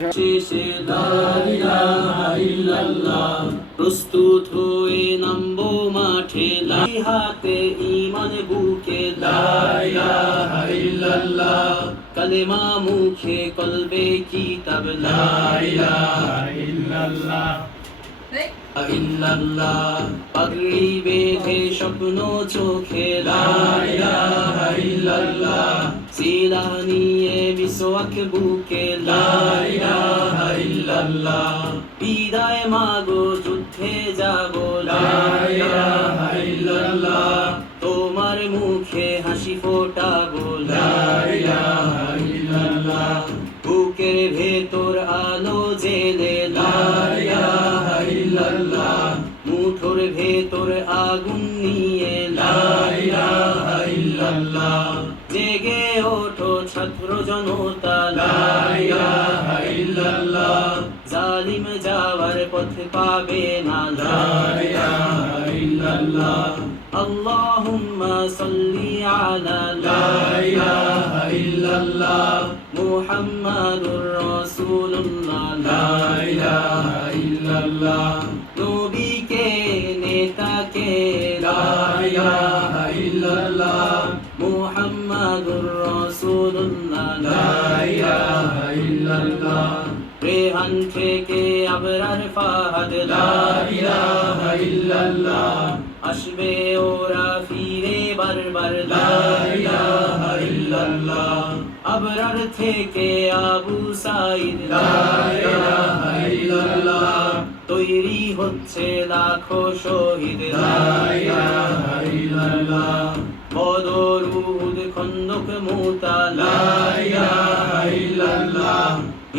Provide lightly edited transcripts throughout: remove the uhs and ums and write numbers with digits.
শেষে লা ইলাহা ইল্লাল্লাহ প্রস্তুত হয়ে নামবো মাঠে হাতে ঈমান বুকে লা ইলাহা ইল্লাল্লাহ কালেমা মুখে কলবে কিতাব লা ইলাহা ইল্লাল্লাহ ইল্লাল্লাহ পাগড়ি বেঁধে স্বপ্ন চোখে লা ইলাহা ইল্লাল্লাহ সিলাহ নিয়ে মিসওয়াক বুকে লা ইলাহা ইল্লাল্লাহ বিদায় মাগো যুদ্ধে যাবো লা ইলাহা ইল্লাল্লাহ তোমার মুখে হাসি ফোটাবো লা ইলাহা ইল্লাল্লাহ বুকের ভেতর আলো জেলে লা ইলাহা ইল্লাল্লাহ মুঠোর ভেতর আগুন নিয়ে লা ইলাহা ইল্লাল্লাহ জেগে ওঠো ছাত্র জনতা লা ইলাহা ইল্লাল্লাহ জালিম যাওয়ার পথ পাবে না লা ইলাহা ইল্লাল্লাহ আল্লাহুম্মা সাল্লি আলা লা ইলাহা ইল্লাল্লাহ মুহাম্মাদুর রাসূলুল্লাহ লা ইলাহা ইল্লাল্লাহ নবীকে নেতাকে লা ইলাহা ইল্লাল্লাহ মুহাম্মাদুর রাসূলুল্লাহ লা ইলাহা ইল্লাল্লাহ রেহান থেকে আবরার ফাহাদ লা ইলাহা ইল্লাল্লাহ আসবে ওরা ফিরে বারবার লা ইলাহা ইল্লাল্লাহ আবরার থেকে আবু সাঈদ লা ইলাহা ইল্লাল্লাহ তৈরি হচ্ছে লাখো শহীদ লা ইলাহা ইল্লাল্লাহ বদর উহুদ খন্দক মুতা লা ইলাহা ইল্লাল্লাহ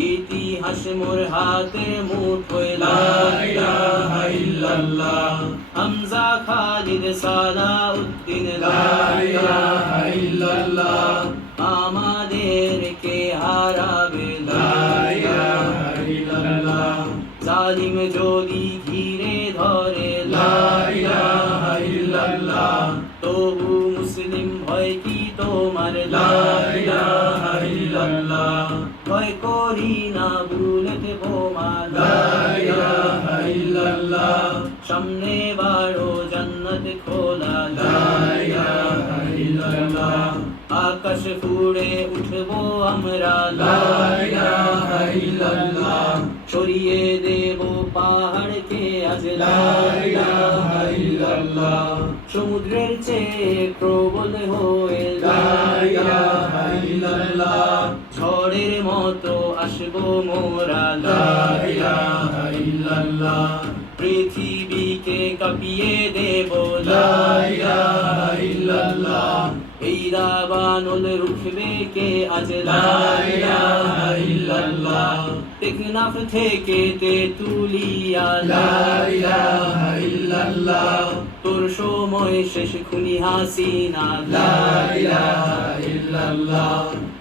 ইতিহাস মোর হাতে মুঠোয় লা ইলাহা ইল্লাল্লাহ হামজা খালিদ সালাউদ্দিন লা ইলাহা ইল্লাল্লাহ আমাদেরকে হারাবে লা ইলাহা ইল্লাল্লাহ জালিম যদি ঘিরে ধরে লা ইলাহা ইল্লাল্লাহ তবু মুসলিম ভয় কি তোমার লা ইলাহা ইল্লাল্লাহ ভয় করি না বুলেট বোমা লা ইলাহা ইল্লাল্লাহ সামনে বাড়ো জান্নাত খোলা লা ইলাহা ইল্লাল্লাহ আকাশ ফুড়ে উঠবো আমরা লা ইলাহা ইল্লাল্লাহ সরিয়ে দেব পাহাড়কে আজ লা ইলাহা ইল্লাল্লাহ সমুদ্রের চেয়ে প্রবল হয়ে লা ইলাহা ইল্লাল্লাহ ঝড়ের মতো আসবো মোরা লা ইলাহা ইল্লাল্লাহ পৃথিবীকে কাঁপিয়ে দেব লা ইলাহা ইল্লাল্লাহ এই দাবানল রুখবে কে আজ লা ইলাহা ইল্লাল্লাহ টেকনাফ থেকে তেতুলিয়া লা ইলাহা ইল্লাল্লাহ তোর সময় শেষ খুনি হাসিনা লা ইলাহা ইল্লাল্লাহ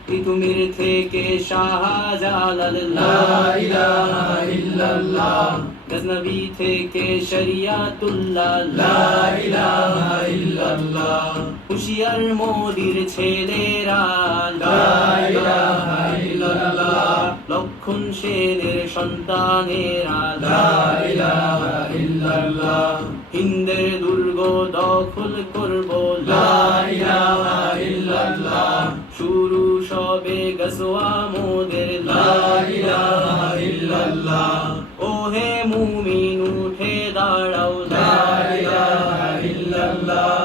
তিতুমির থেকে শাহজালাল লা ইলাহা ইল্লাল্লাহ গজনবী থেকে শরিয়াতুল্লাহ লা ইলাহা ইল্লাল্লাহ হুশিয়ার মোদির ছেলেরা লা ইলাহা ইল্লাল্লাহ লক্ষণ শেরের সন্তানেরা লা ইলাহা ইল্লাল্লাহ হিন্দের দুর্গ দখল করব লা ইলাহা ইল্লাল্লাহ শুরু সবে গজওয়া মোদের লা ইলাহা ইল্লাল্লাহ ওহে মুমিন উঠে দাঁড়াও লা ইলাহা ইল্লাল্লাহ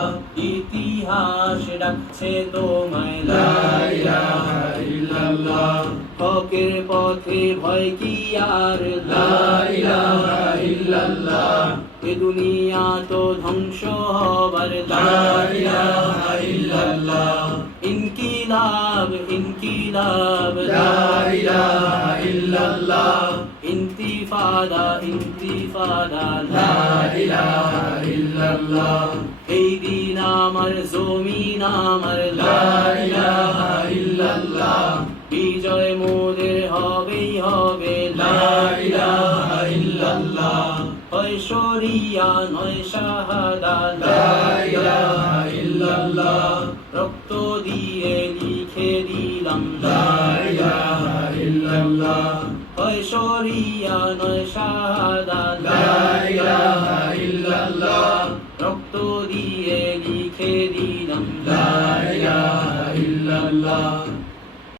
ইতিহাস ডাকছে তোমায় লা ইলাহা ইল্লাল্লাহ হকের পথে ভয় কি আর লা ইলাহা ইল্লাল্লাহ এ দুনিয়া তো ধ্বংস হবার লা ইলাহা ইল্লাল্লাহ ইনকিলাব ইনকিলাব লা ইলাহা ইল্লাল্লাহ ইন্তিফাদা ইন্তিফাদা লা ইলাহা ইল্লাল্লাহ এই দিন আমার জমিন আমার লা ইলাহা ইল্লাল্লাহ বিজয় মোদের হবেই হবে লা ইলাহা ইল্লাল্লাহ হয় শরিয়া নয় শাহাদা লা ইলাহা ইল্লাল্লাহ রক্ত দিয়ে লিখে দিলাম লা ইলাহা ইল্লাল্লাহ নয় শরিয়া নয় শাহাদাত লা ইলাহা ইল্লাল্লাহ রক্ত দিয়ে